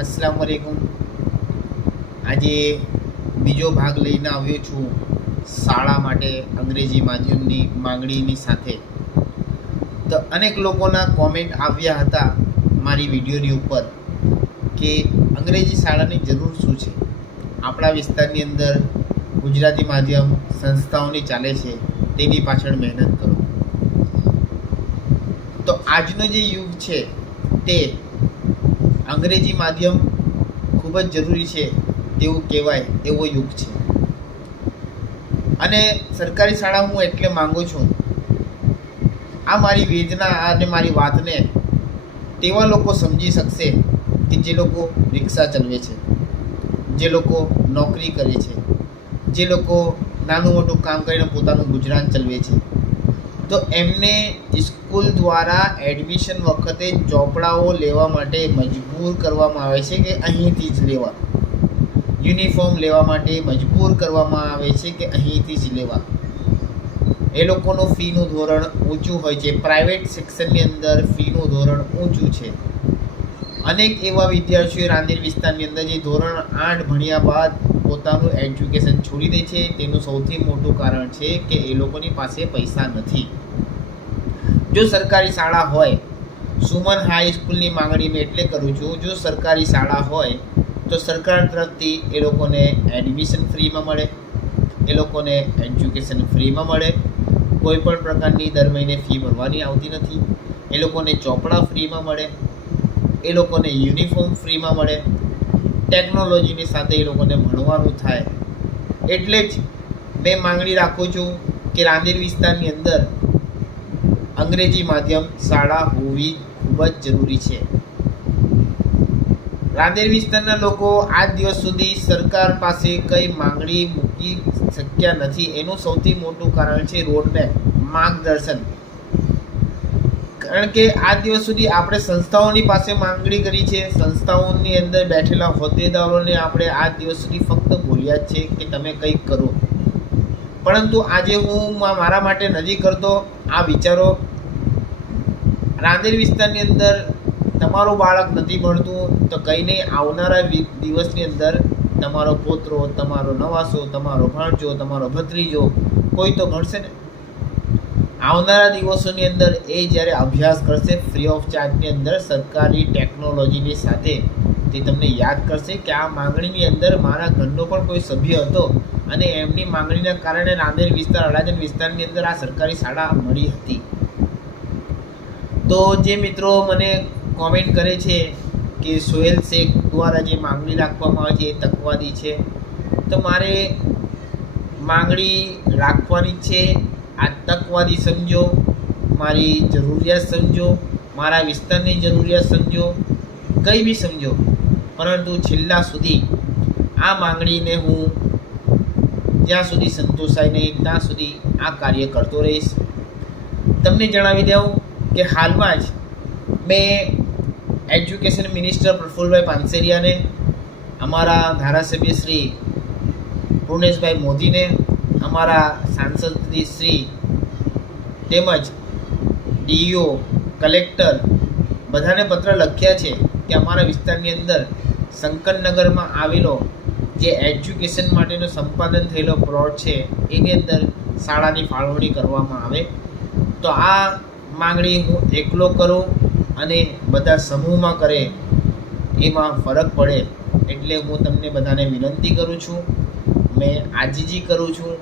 અસલામ વાલેકુમ આજે બીજો ભાગ લઈને આવ્યો છું શાળા માટે અંગ્રેજી માધ્યમની માંગણીની સાથે. તો અનેક લોકોના કોમેન્ટ આવ્યા હતા મારી વિડીયોની ઉપર કે અંગ્રેજી શાળાની જરૂર શું છે? આપણા વિસ્તારની અંદર ગુજરાતી માધ્યમ સંસ્થાઓની ચાલે છે તેની પાછળ મહેનત કરો. તો આજનો જે યુગ છે તે અંગ્રેજી માધ્યમ ખૂબ જ જરૂરી છે તેવું કહેવાય, એવો યુગ છે. અને સરકારી શાળા હું એટલે માંગુ છું, આ મારી વેદના અને મારી વાતને તેવા લોકો સમજી શકશે કે જે લોકો રિક્ષા ચલાવે છે, જે લોકો નોકરી કરે છે, જે લોકો નાનું મોટું કામ કરીને પોતાનું ગુજરાન ચલાવે છે. તો એમને સ્કૂલ દ્વારા એડમિશન વખતે ચોપડાઓ લેવા માટે મજબૂર કરવામાં આવે છે કે અહીંથી જ લેવા? યુનિફોર્મ લેવા માટે મજબૂર કરવામાં આવે છે કે અહીંથી જ લેવા? એ લોકોનું ફીનું ધોરણ ઊંચું હોય છે. પ્રાઇવેટ સેક્શનની અંદર ફીનું ધોરણ ઊંચું છે. અનેક એવા વિદ્યાર્થીઓ રાંદેર વિસ્તારની અંદર જે ધોરણ આઠ ભણ્યા બાદ પોતાનું એજ્યુકેશન છોડી દે છે, તેનું સૌથી મોટું કારણ છે કે એ લોકોની પાસે પૈસા નથી. જો સરકારી શાળા હોય, સુમન હાઈ સ્કૂલની માંગણી મેં એટલે કરું છું, જો સરકારી શાળા હોય, તો સરકાર તરફથી એ લોકોને એડમિશન ફ્રીમાં મળે, એ લોકોને એજ્યુકેશન ફ્રીમાં મળે. કોઈ પણ પ્રકારની દર મહિને ફી ભરવાની આવતી નથી. એ લોકોને ચોપડા ફ્રીમાં મળે, એ લોકોને યુનિફોર્મ ફ્રીમાં મળે ટેકનોલોજીની સાથે એ લોકોને ભણવાનું થાય. એટલે જ મેં માંગણી રાખું છું કે રાંદેર વિસ્તારની અંદર અંગ્રેજી માધ્યમ શાળા હોવી ખૂબ જ જરૂરી છે. રાંદેર વિસ્તારના લોકો આજ દિવસ સુધી સરકાર પાસે કંઈ માંગણી મૂકી શક્યા નથી. એનું સૌથી મોટું કારણ છે રોડમેપ, માર્ગદર્શન. કારણ કે આ દિવસ સુધી આપણે સંસ્થાઓની પાસે માંગણી કરી છે. સંસ્થાઓની અંદર બેઠેલા હોદ્દેદારોને આપણે આ દિવસ સુધી ફક્ત બોલ્યા છે કે તમે કંઈક કરો. પરંતુ આજે હું મારા માટે નથી કરતો આ વિચારો. રાંદેર વિસ્તારની અંદર તમારું બાળક નથી ભણતું, તો કંઈ નહીં, આવનારા દિવસની અંદર તમારો પોતરો, તમારો નવાસો, તમારો ભાણજો, તમારો ભત્રીજો, કોઈ તો ભણશે ને. આવનારા દિવસોની અંદર એ જ્યારે અભ્યાસ કરશે ફ્રી ઓફ ચાર્જની અંદર સરકારી ટેકનોલોજીની સાથે તે તમને યાદ કરશે કે આ માંગણીની અંદર મારા ઘરનો પણ કોઈ સભ્ય હતો અને એમની માંગણીના કારણે નાંદેડ વિસ્તાર, અડાજણ વિસ્તારની અંદર આ સરકારી શાળા મળી હતી. તો જે મિત્રો મને કોમેન્ટ કરે છે કે સોહેલ શેખ દ્વારા જે માંગણી રાખવામાં આવે છે, એ તકવાદી છે, તો મારે માંગણી રાખવાની છે આ તકવાદી સમજો મારી જરૂરિયાત સમજો મારા વિસ્તારની જરૂરિયાત સમજો કંઈ બી સમજો પરંતુ છેલ્લા સુધી આ માંગણીને હું જ્યાં સુધી સંતોષાય નહીં, ત્યાં સુધી આ કાર્ય કરતો રહીશ. તમને જણાવી દઉં કે હાલમાં જ મેં એજ્યુકેશન મિનિસ્ટર પ્રફુલભાઈ પાનસેરિયાને, અમારા ધારાસભ્ય શ્રી પૂર્ણેશભાઈ મોદીને અમારા સાંસદ શ્રી તેમજ ડીઈઓ કલેક્ટર બધાને પત્ર લખ્યા છે કે અમારા વિસ્તારની અંદર શંકરનગરમાં આવેલો જે એજ્યુકેશન માટેનો સંપાદન થયેલો પ્લોટ છે, એની અંદર શાળાની ફાળવણી કરવામાં આવે. તો આ માંગણી હું એકલો કરું અને બધા સમૂહમાં કરે, એમાં ફરક પડે એટલે હું તમને બધાને વિનંતી કરું છું. મેં આજીજી કરું છું.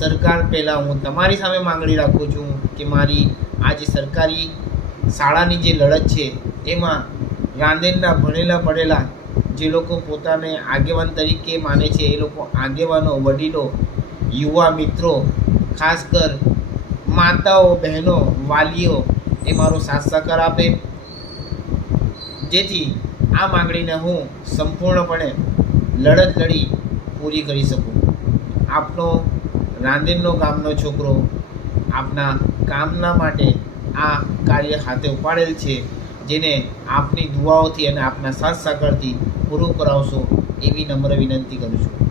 સરકાર પહેલાં હું તમારી સામે માંગણી રાખું છું કે મારી આ જે સરકારી શાળાની જે લડત છે, એમાં રાંદેરના ભણેલા ભણેલા જે લોકો પોતાને આગેવાન તરીકે માને છે, એ લોકો આગેવાનો, વડીલો, યુવા મિત્રો, ખાસ કર માતાઓ, બહેનો, વાલીઓ, એ મારો સાથ સહકાર આપે. જેથી આ માંગણીને હું સંપૂર્ણપણે લડત લડી પૂરી કરી શકું. આપનો રાંદેરનો ગામનો છોકરો આપના કામના માટે આ કાર્ય હાથે ઉપાડેલ છે, જેને આપની દુઆઓથી અને આપના સાથ સાકળથી પૂરું કરાવશો એવી નમ્ર વિનંતી કરું છું.